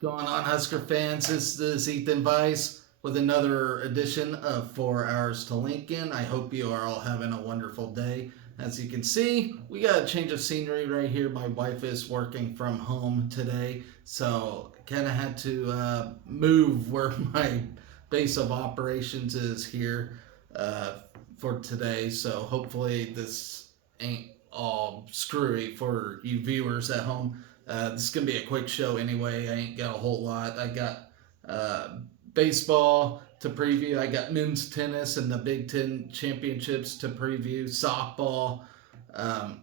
Going on, Husker fans? This is Ethan Weiss with another edition of 4 Hours to Lincoln. I hope you are all having a wonderful day. As you can see, we got a change of scenery right here. My wife is working from home today, so kind of had to move where my base of operations is here uh, for today. So hopefully this ain't all screwy for you viewers at home. This is gonna be a quick show anyway. I ain't got a whole lot. I got uh, baseball to preview. I got men's tennis and the Big Ten championships to preview. Softball, um,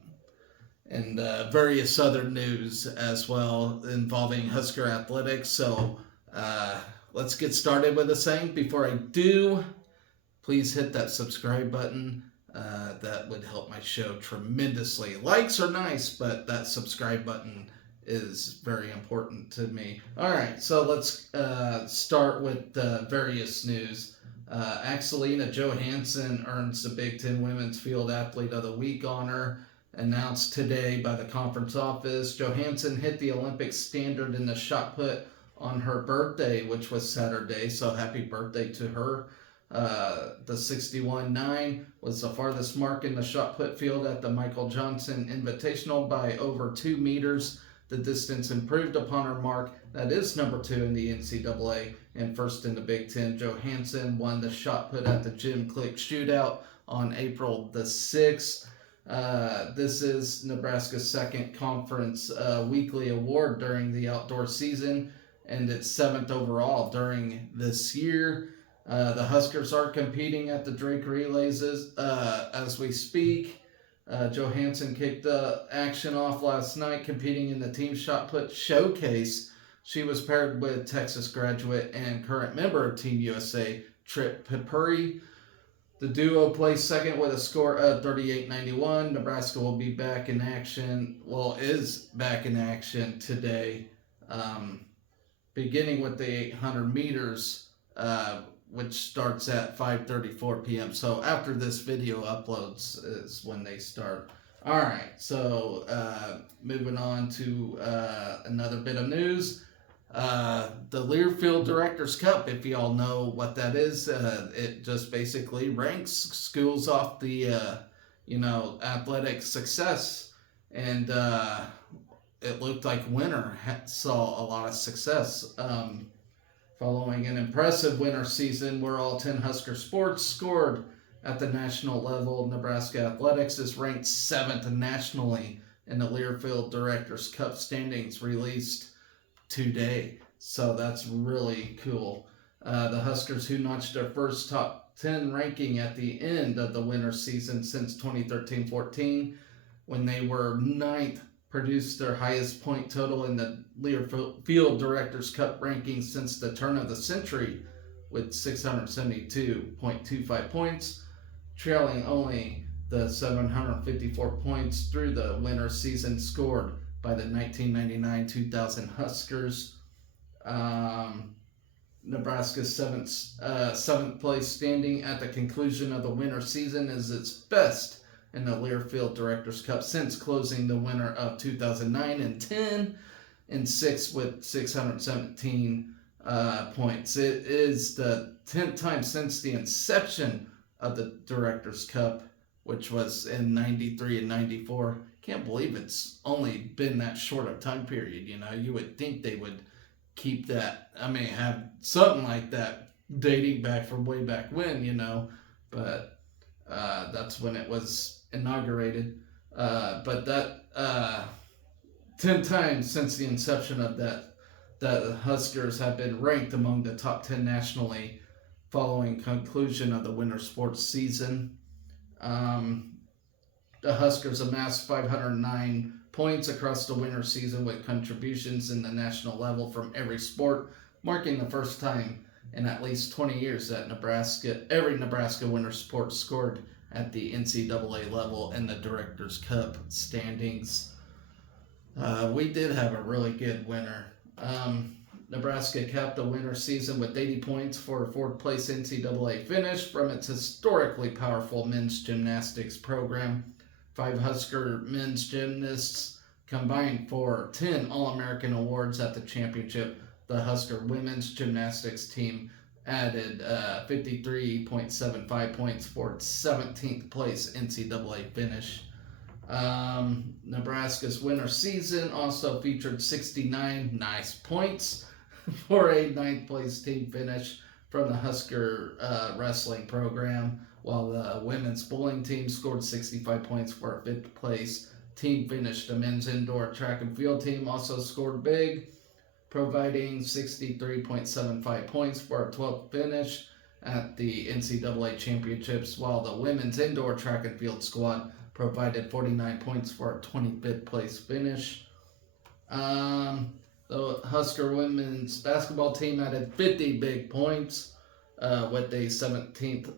and various other news as well involving Husker athletics. So uh, let's get started with the thing. Before I do, please hit that subscribe button. That would help my show tremendously. Likes are nice, but that subscribe button is very important to me. All right, so let's start with various news. Axelina Johansson earns the Big Ten Women's Field Athlete of the Week honor, announced today by the conference office. Johansson hit the Olympic standard in the shot put on her birthday, which was Saturday, so happy birthday to her. The 61.9 was the farthest mark in the shot put field at the Michael Johnson Invitational by over 2 meters. The distance improved upon her mark. That is number 2 in the NCAA and first in the Big Ten. Johansson won the shot put at the Gym Click Shootout on April the 6th. This is Nebraska's second conference weekly award during the outdoor season and its 7th overall during this year. The Huskers are competing at the Drake Relays as we speak. Johansson kicked the action off last night, competing in the team shot put showcase. She was paired with Texas graduate and current member of Team USA, Trip Pipuri. The duo placed second with a score of 38-91. Nebraska will be back in action, is back in action today, beginning with the 800 meters, which starts at 5:34 p.m. So after this video uploads is when they start. All right, so moving on to another bit of news. The Learfield Directors Cup, if you all know what that is, it just basically ranks schools off the, athletic success. And it looked like Winter saw a lot of success. Following an impressive winter season where all 10 Husker sports scored at the national level, Nebraska athletics is ranked 7th nationally in the Learfield Directors Cup standings released today. So that's really cool. The Huskers, who notched their first top 10 ranking at the end of the winter season since 2013-14, when they were 9th, produced their highest point total in the Learfield Directors Cup rankings since the turn of the century, with 672.25 points, trailing only the 754 points through the winter season scored by the 1999-2000 Huskers. Nebraska's seventh place standing at the conclusion of the winter season is its best in the Learfield Directors Cup since closing the winter of 2009 and 10 in 6th with 617 points. It is the 10th time since the inception of the Directors Cup, which was in 93 and 94. Can't believe it's only been that short a time period. You would think they would keep that, have something like that dating back from way back when, but that's when it was inaugurated. But that 10 times since the inception of that the Huskers have been ranked among the top 10 nationally following conclusion of the winter sports season. The Huskers amassed 509 points across the winter season with contributions in the national level from every sport, marking the first time in at least 20 years that every Nebraska winter sport scored at the NCAA level in the Directors Cup standings. We did have a really good winter. Nebraska capped the winter season with 80 points for a 4th place NCAA finish from its historically powerful men's gymnastics program. 5 Husker men's gymnasts combined for 10 All-American awards at the championship the Husker women's gymnastics team added 53.75 points for its 17th place NCAA finish. Nebraska's winter season also featured 69 nice points for a 9th place team finish from the Husker wrestling program, while the women's bowling team scored 65 points for a 5th place team finish. The men's indoor track and field team also scored big, providing 63.75 points for a 12th finish at the NCAA championships, while the women's indoor track and field squad provided 49 points for a 25th place finish. The Husker women's basketball team added 50 big points with a 17th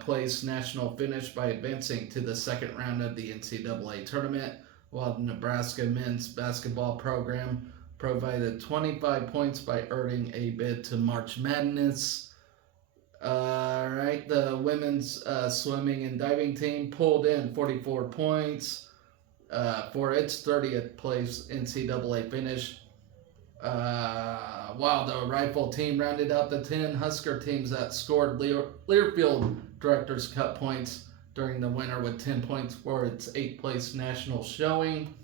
place national finish by advancing to the second round of the NCAA tournament, while the Nebraska men's basketball program provided 25 points by earning a bid to March Madness. The women's swimming and diving team pulled in 44 points for its 30th place NCAA finish, while the rifle team rounded out the 10 Husker teams that scored Learfield Directors' Cup points during the winter with 10 points for its 8th place national showing.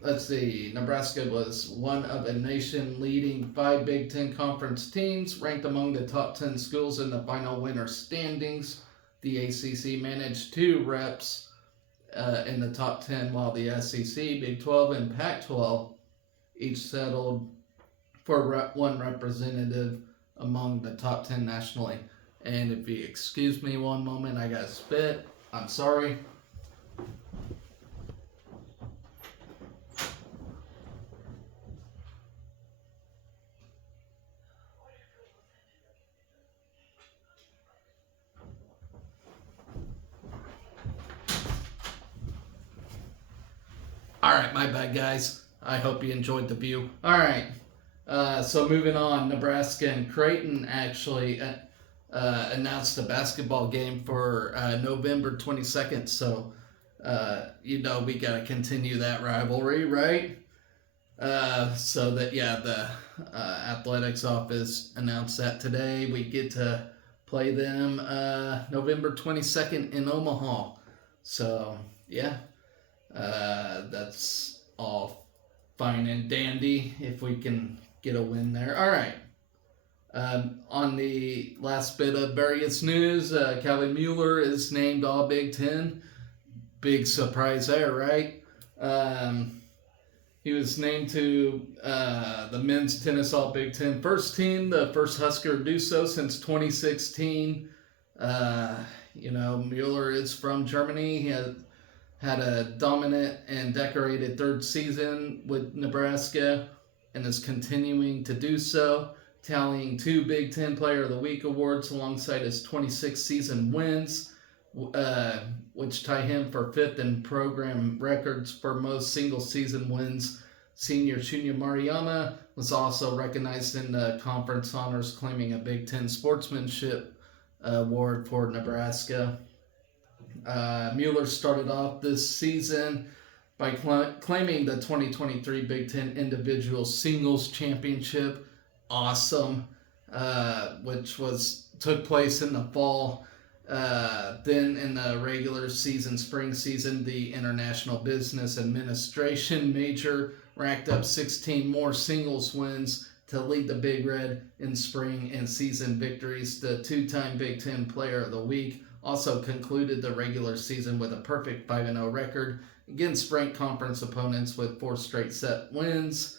Let's see, Nebraska was one of a nation-leading 5 Big Ten Conference teams, ranked among the top 10 schools in the final winter standings. The ACC managed 2 reps in the top 10, while the SEC, Big 12, and Pac-12 each settled for 1 representative among the top 10 nationally. And if you excuse me one moment, I gotta spit. I'm sorry. Alright, my bad, guys. I hope you enjoyed the view. Alright, so moving on, Nebraska and Creighton actually announced a basketball game for November 22nd, so we got to continue that rivalry, right? So that, the athletics office announced that today. We get to play them November 22nd in Omaha. So, that's all fine and dandy if we can get a win there. All right. On the last bit of various news, Calvin Mueller is named All Big Ten. Big surprise there, right? He was named to the men's tennis All Big Ten first team, the first Husker to do so since 2016. Mueller is from Germany. He had a dominant and decorated 3rd season with Nebraska and is continuing to do so, tallying 2 Big Ten Player of the Week awards alongside his 26 season wins, which tie him for 5th in program records for most single season wins. Senior Shunya Mariyama was also recognized in the conference honors, claiming a Big Ten Sportsmanship Award for Nebraska. Mueller started off this season by claiming the 2023 Big Ten Individual Singles Championship. Awesome. Which took place in the fall. Then in the regular season, spring season, the International Business Administration major racked up 16 more singles wins to lead the Big Red in spring and season victories. The 2-time Big Ten Player of the Week also concluded the regular season with a perfect 5-0 record against ranked conference opponents with 4 straight set wins.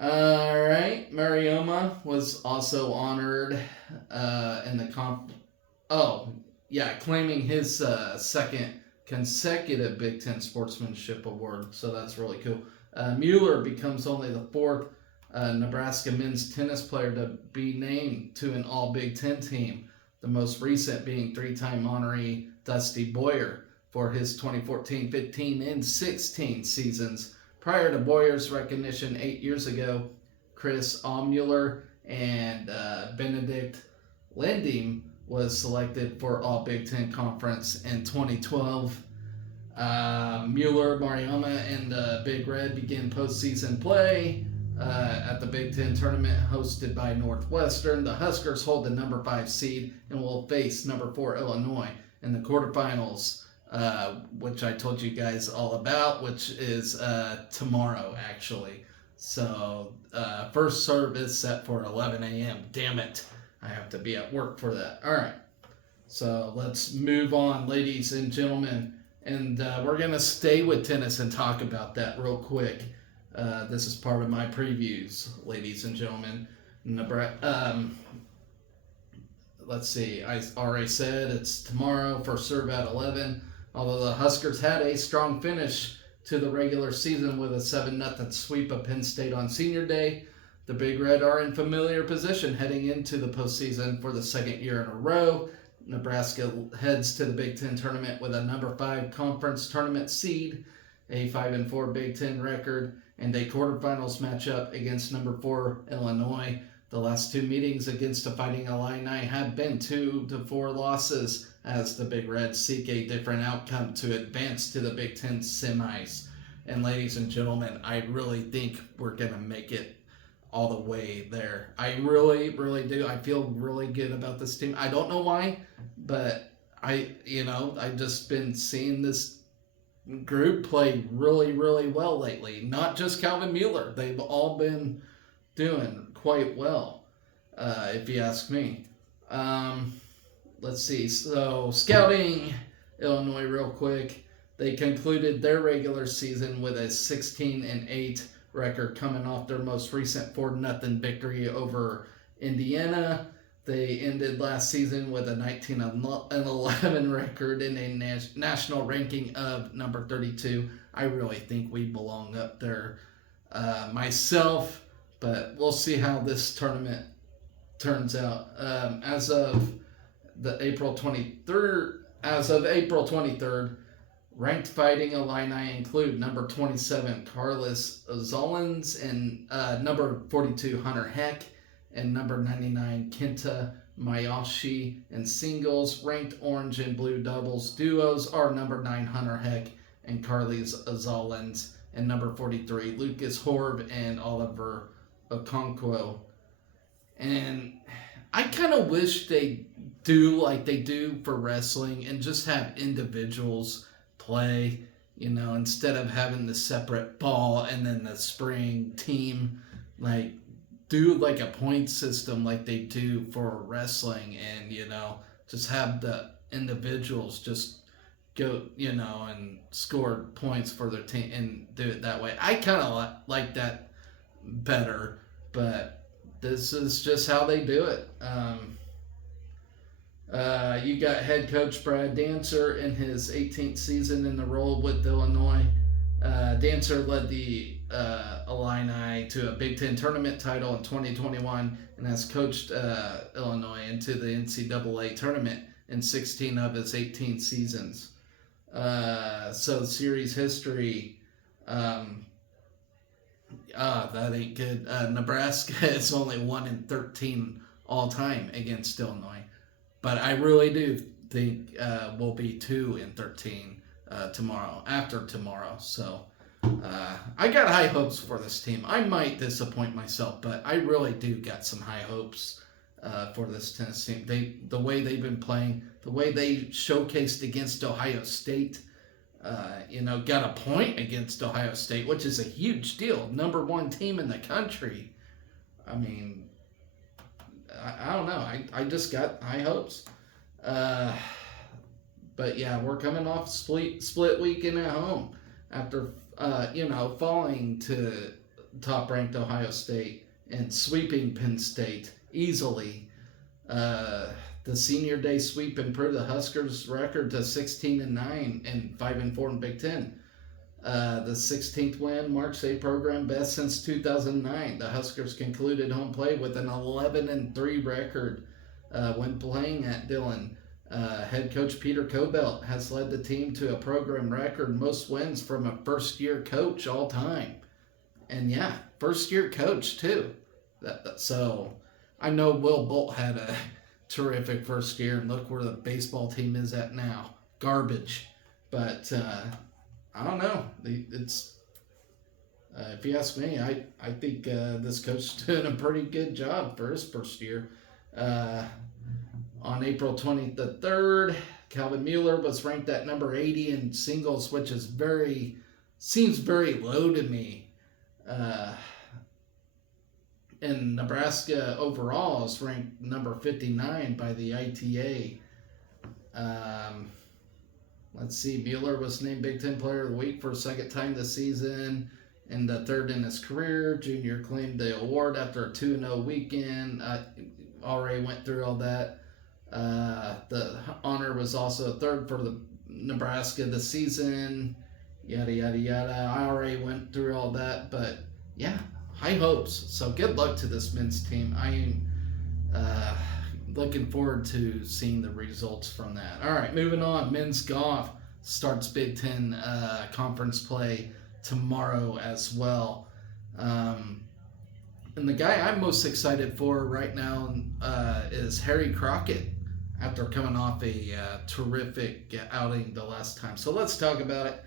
All right, Marioma was also honored in the claiming his 2nd consecutive Big Ten Sportsmanship Award, so that's really cool. Mueller becomes only the 4th Nebraska men's tennis player to be named to an All Big Ten team, the most recent being 3-time honoree Dusty Boyer for his 2014, 15, and 16 seasons. Prior to Boyer's recognition 8 years ago, Chris Mueller and Benedict Lendim was selected for All Big Ten Conference in 2012. Mueller, Mariama, and Big Red began postseason play at the Big Ten tournament hosted by Northwestern. The Huskers hold the number 5 seed and will face number 4 Illinois in the quarterfinals, which I told you guys all about, which is tomorrow actually. So first serve is set for 11 a.m. Damn it, I have to be at work for that. All right, so let's move on, ladies and gentlemen, and we're gonna stay with tennis and talk about that real quick. This is part of my previews, ladies and gentlemen. Let's see, I already said it's tomorrow, first serve at 11. Although the Huskers had a strong finish to the regular season with a 7-0 sweep of Penn State on Senior Day, the Big Red are in familiar position heading into the postseason for the second year in a row. Nebraska heads to the Big Ten tournament with a number 5 conference tournament seed, a 5-4 Big Ten record, and a quarterfinals matchup against number 4 Illinois. The last 2 meetings against the Fighting Illini have been 2-4 losses as the Big Reds seek a different outcome to advance to the Big Ten semis. And ladies and gentlemen, I really think we're going to make it all the way there. I really, really do. I feel really good about this team. I don't know why, but I've just been seeing this group play really, really well lately. Not just Calvin Mueller. They've all been doing quite well, if you ask me. Let's see. So, scouting Illinois real quick. They concluded their regular season with a 16-8 record coming off their most recent 4-0 victory over Indiana. They ended last season with a 19-11 record in a national ranking of number 32. I really think we belong up there myself, but we'll see how this tournament turns out. As of April 23rd, ranked Fighting Illini include number 27 Carlos Zolins and number 42 Hunter Heck and number 99 Kenta Mayoshi. In singles, ranked orange and blue doubles duos are number 9 Hunter Heck and Carlos Zolins, and number 43 Lucas Horb and Oliver Okonkwo. And I kind of wish they do like they do for wrestling and just have individuals play, instead of having the separate ball and then the spring team, like do like a point system like they do for wrestling, and just have the individuals just go, and score points for their team and do it that way. I kind of like that better, but this is just how they do it. You got head coach Brad Dancer in his 18th season in the role with Illinois. Dancer led the Illini to a Big Ten tournament title in 2021 and has coached Illinois into the NCAA tournament in 16 of his 18 seasons. So series history, that ain't good. Nebraska is only 1-13 all time against Illinois. But I really do think we'll be 2-13 after tomorrow. So I got high hopes for this team. I might disappoint myself, but I really do got some high hopes for this tennis team. The way they've been playing, the way they showcased against Ohio State, got a point against Ohio State, which is a huge deal. Number 1 team in the country. I mean, I don't know. I just got high hopes. But yeah, we're coming off split weekend at home after, falling to top-ranked Ohio State and sweeping Penn State easily. The Senior Day sweep improved the Huskers' record to 16-9 and 5-4 in Big Ten. The 16th win marks a program best since 2009. The Huskers concluded home play with an 11-3 record when playing at Dillon. Head coach Peter Cobelt has led the team to a program record most wins from a first-year coach all time. And yeah, first-year coach too. So I know Will Bolt had a terrific first year, and look where the baseball team is at now. Garbage. But I don't know. If you ask me, I think this coach is doing a pretty good job for his first year. Uh, on April 23rd, Calvin Mueller was ranked at number 80 in singles, which is seems very low to me. Uh, and Nebraska overall is ranked number 59 by the ITA. Um, let's see, Mueller was named Big Ten Player of the Week for a second time this season and the third in his career. Junior claimed the award after a 2-0 weekend. Already went through all that. The honor was also third for the Nebraska this season. Yada yada yada. I already went through all that, but yeah, high hopes. So good luck to this men's team. I am looking forward to seeing the results from that. All right, moving on. Men's golf starts Big Ten conference play tomorrow as well. And the guy I'm most excited for right now is Harry Crockett after coming off a terrific outing the last time. So let's talk about it.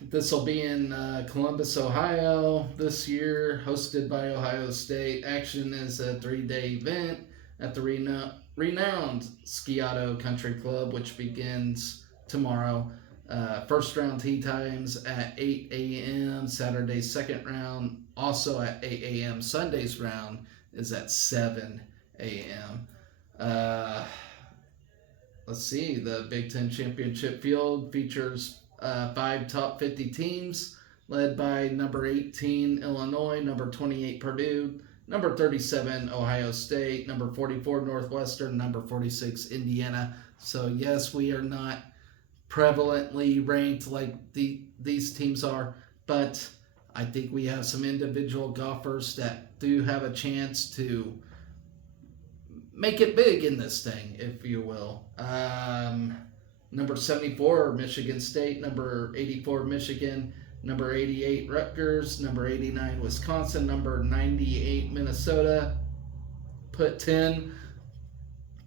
This will be in Columbus, Ohio this year, hosted by Ohio State. Action is a 3-day event at the renowned Skiato Country Club, which begins tomorrow. First round tee times at 8 a.m. Saturday second round also at 8 a.m. Sunday's round is at 7 a.m. Let's see. The Big Ten Championship field features 5 top 50 teams, led by number 18 Illinois, number 28 Purdue, number 37 Ohio State, number 44 Northwestern, number 46 Indiana. So yes, we are not prevalently ranked like these teams are, but I think we have some individual golfers that do have a chance to make it big in this thing, if you will. Number 74, Michigan State. Number 84, Michigan. Number 88, Rutgers. Number 89, Wisconsin. Number 98, Minnesota. Put 10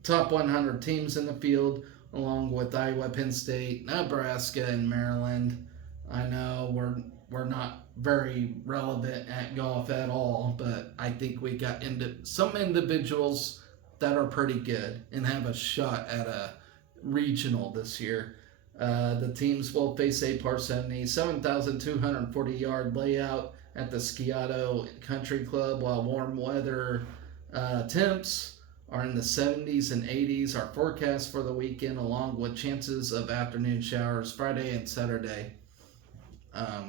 top 100 teams in the field, along with Iowa, Penn State, Nebraska, and Maryland. I know we're not very relevant at golf at all, but I think we got into some individuals that are pretty good and have a shot at a regional this year. The teams will face a par 70, 7,240 yard layout at the Skiato Country Club, while warm weather temps are in the 70s and 80s are forecast for the weekend, along with chances of afternoon showers Friday and Saturday. A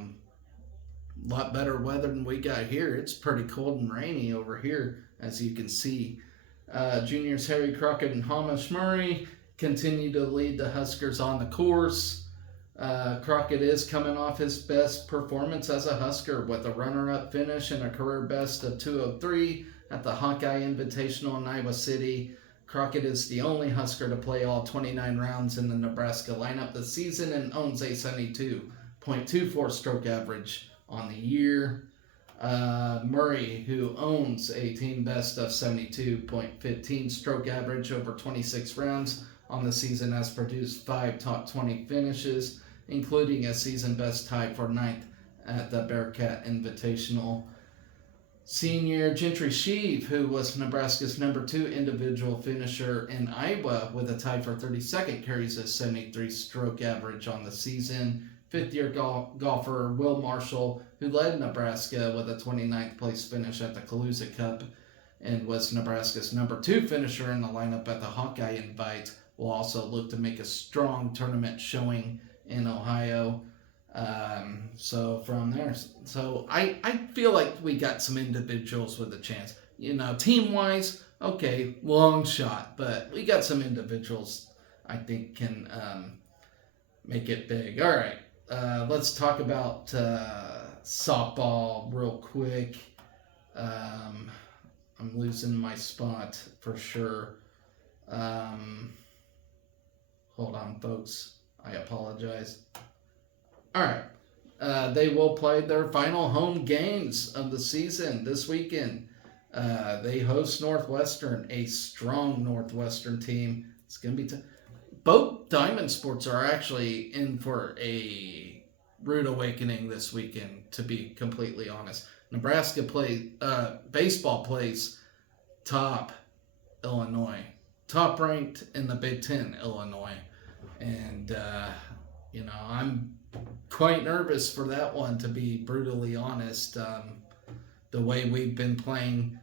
lot better weather than we got here. It's pretty cold and rainy over here, as you can see. Juniors Harry Crockett and Hamish Murray continue to lead the Huskers on the course. Crockett is coming off his best performance as a Husker with a runner-up finish and a career best of 203 at the Hawkeye Invitational in Iowa City. Crockett is the only Husker to play all 29 rounds in the Nebraska lineup this season and owns a 72.24 stroke average on the year. Murray, who owns a team best of 72.15 stroke average over 26 rounds on the season, has produced 5 top 20 finishes, including a season best tie for 9th at the Bearcat Invitational. Senior Gentry Sheave, who was Nebraska's number 2 individual finisher in Iowa with a tie for 32nd, carries a 73 stroke average on the season. Fifth-year golfer Will Marshall, who led Nebraska with a 29th place finish at the Calusa Cup and was Nebraska's number 2 finisher in the lineup at the Hawkeye Invite, will also look to make a strong tournament showing in Ohio. So from there, so I feel like we got some individuals with a chance. You know, team-wise, okay, long shot, but we got some individuals I think can make it big. All right. Let's talk about softball real quick. I'm losing my spot for sure. Hold on, folks. I apologize. All right. They will play their final home games of the season this weekend. They host Northwestern, a strong Northwestern team. It's going to be both Diamond Sports are actually in for a rude awakening this weekend, to be completely honest. Nebraska baseball plays top Illinois, top ranked in the Big Ten, Illinois. And, I'm quite nervous for that one, to be brutally honest. The way we've been playing,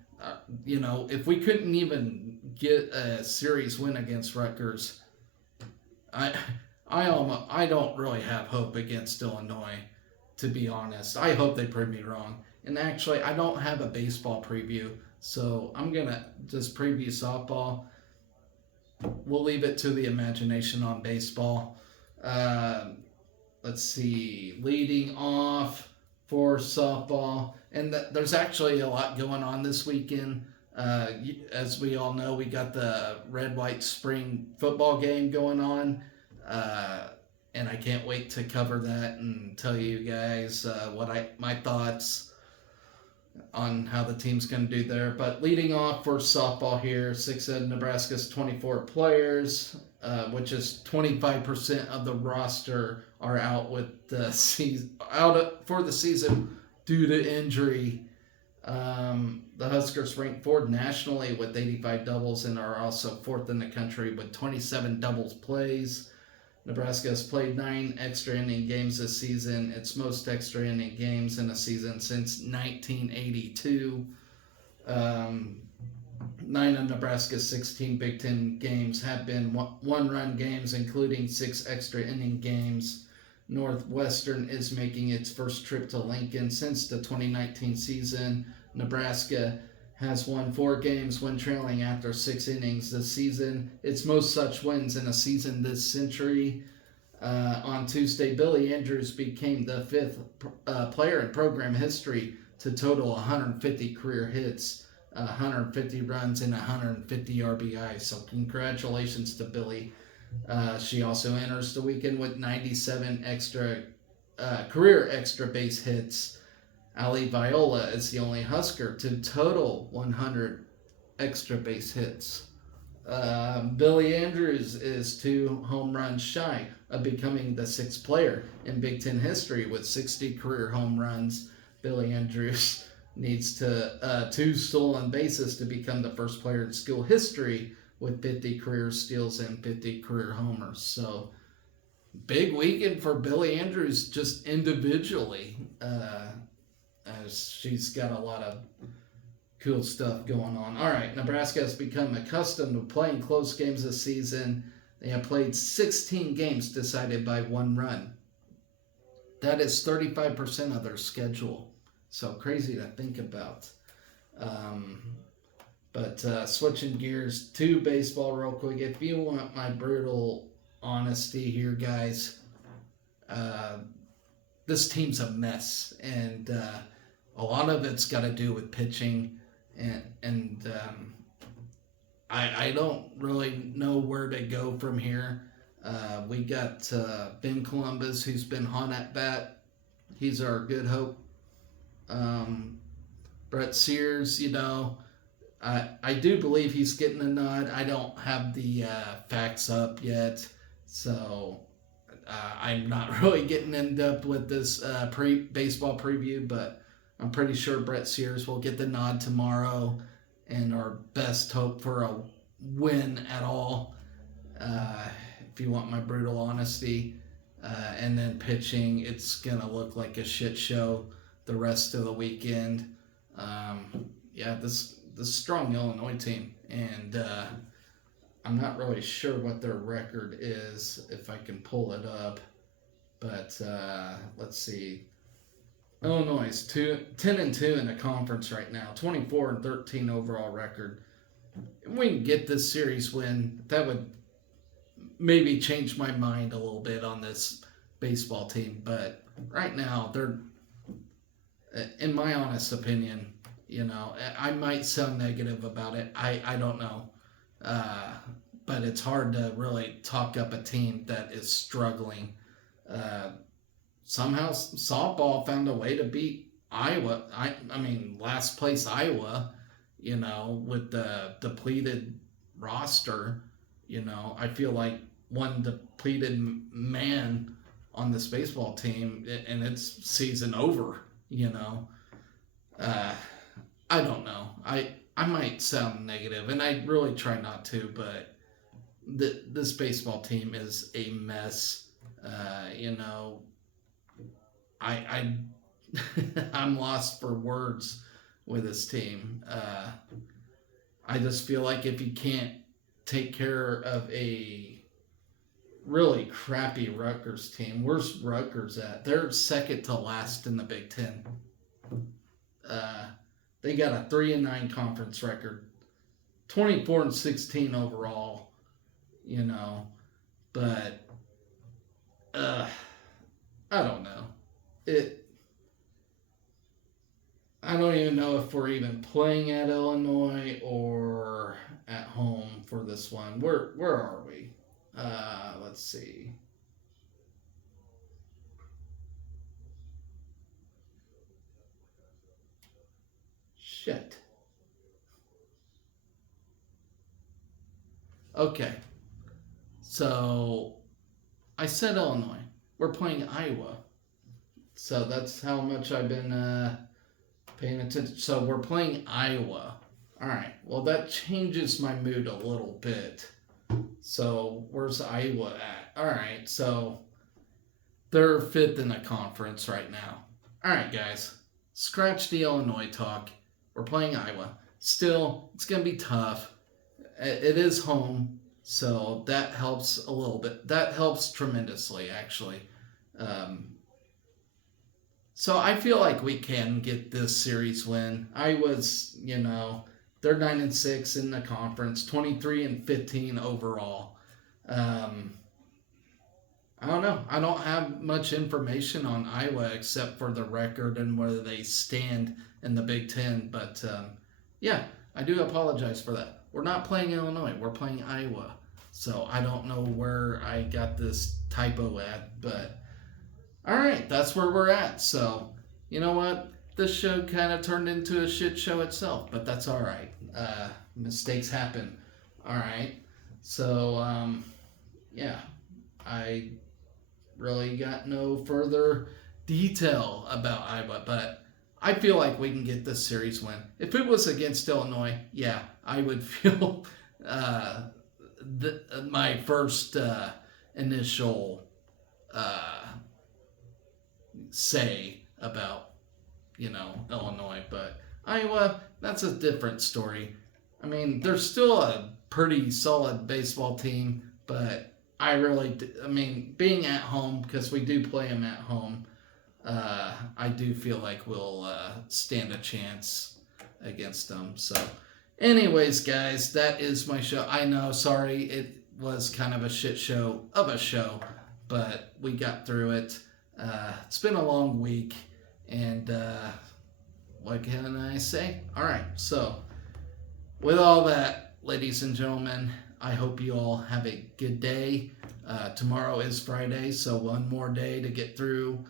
if we couldn't even get a series win against Rutgers, I don't really have hope against Illinois, to be honest. I hope they prove me wrong. And actually, I don't have a baseball preview, so I'm gonna just preview softball. We'll leave it to the imagination on baseball. Let's see, leading off for softball, and there's actually a lot going on this weekend. As we all know, we got the red-white spring football game going on, and I can't wait to cover that and tell you guys my thoughts on how the team's going to do there. But leading off for softball here, 6 of Nebraska's 24 players, which is 25% of the roster, are out with the for the season due to injury. The Huskers rank 4th nationally with 85 doubles and are also 4th in the country with 27 doubles plays. Nebraska has played 9 extra inning games this season, its most extra inning games in a season since 1982. 9 of Nebraska's 16 Big Ten games have been one-run games, including 6 extra inning games. Northwestern is making its first trip to Lincoln since the 2019 season. Nebraska has won 4 games when trailing after 6 innings this season. Its most such wins in a season this century. On Tuesday, Billy Andrews became the 5th player in program history to total 150 career hits, 150 runs, and 150 RBIs. So congratulations to Billy. She also enters the weekend with 97 career extra base hits. Ali Viola is the only Husker to total 100 extra base hits. Billy Andrews is 2 home runs shy of becoming the 6th player in Big Ten history with 60 career home runs. Billy Andrews needs 2 stolen bases to become the first player in school history with 50 career steals and 50 career homers. So, big weekend for Billy Andrews just individually. As she's got a lot of cool stuff going on. All right, Nebraska has become accustomed to playing close games this season. They have played 16 games decided by 1 run. That is 35% of their schedule. So crazy to think about. But switching gears to baseball real quick. If you want my brutal honesty here, guys, this team's a mess. And a lot of it's got to do with pitching. And I don't really know where to go from here. We got Ben Columbus, who's been hot at bat. He's our good hope. Brett Sears, I do believe he's getting a nod. I don't have the facts up yet, so I'm not really getting in depth with this baseball preview, but I'm pretty sure Brett Sears will get the nod tomorrow, and our best hope for a win at all, if you want my brutal honesty. And then pitching, it's going to look like a shit show the rest of the weekend. This strong Illinois team, and I'm not really sure what their record is, if I can pull it up, but let's see. Illinois is 10-2 in the conference right now, 24-13 overall record. If we can get this series win, that would maybe change my mind a little bit on this baseball team. But right now, they're, in my honest opinion, I might sound negative about it. I don't know. But it's hard to really talk up a team that is struggling. Somehow softball found a way to beat Iowa. I mean, last place Iowa, with the depleted roster, I feel like one depleted man on this baseball team, and it's season over. You know, uh, I don't know. I might sound negative, and I really try not to, but this baseball team is a mess. You know, I I'm lost for words with this team. I just feel like if you can't take care of a really crappy Rutgers team, where's Rutgers at? They're second to last in the Big Ten. Uh, they got a 3-9 conference record, 24-16 overall. You know, but uh, I don't know. It. I don't even know if we're even playing at Illinois or at home for this one. Where are we? Let's see. Shit. Okay. So I said Illinois. We're playing Iowa. So that's how much I've been paying attention. So we're playing Iowa. All right. Well, that changes my mood a little bit. So where's Iowa at? All right. So they're fifth in the conference right now. All right, guys. Scratch the Illinois talk. We're playing Iowa. Still, it's going to be tough. It is home, so that helps a little bit. That helps tremendously, actually. Um, so I feel like we can get this series win. They're 9-6 in the conference, 23-15 overall. Um, I don't know. I don't have much information on Iowa except for the record and where they stand in the Big Ten. But yeah, I do apologize for that. We're not playing Illinois. We're playing Iowa. So I don't know where I got this typo at. But all right, that's where we're at. So you know what? This show kind of turned into a shit show itself. But that's all right. Mistakes happen. All right. So yeah, I really got no further detail about Iowa, but I feel like we can get this series win. If it was against Illinois, yeah, I would feel my first initial say about Illinois, but Iowa, that's a different story. I mean, they're still a pretty solid baseball team, but being at home, because we do play them at home, I do feel like we'll stand a chance against them. So, anyways, guys, that is my show. I know, sorry, it was kind of a shit show of a show, but we got through it. It's been a long week, and what can I say? All right, so with all that, ladies and gentlemen, I hope you all have a good day. Tomorrow is Friday, so one more day to get through,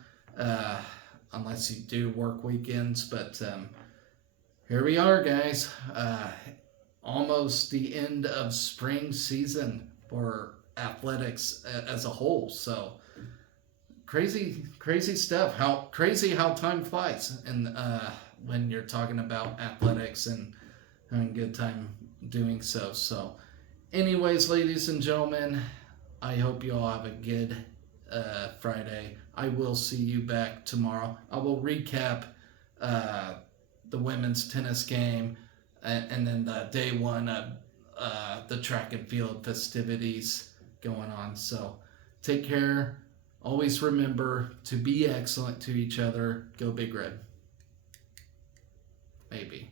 unless you do work weekends. But here we are, guys. Almost the end of spring season for athletics as a whole. So crazy stuff. How time flies, and when you're talking about athletics and having a good time doing so. So anyways, ladies and gentlemen, I hope you all have a good Friday. I will see you back tomorrow. I will recap the women's tennis game and then the day one of the track and field festivities going on. So take care. Always remember to be excellent to each other. Go Big Red. Maybe.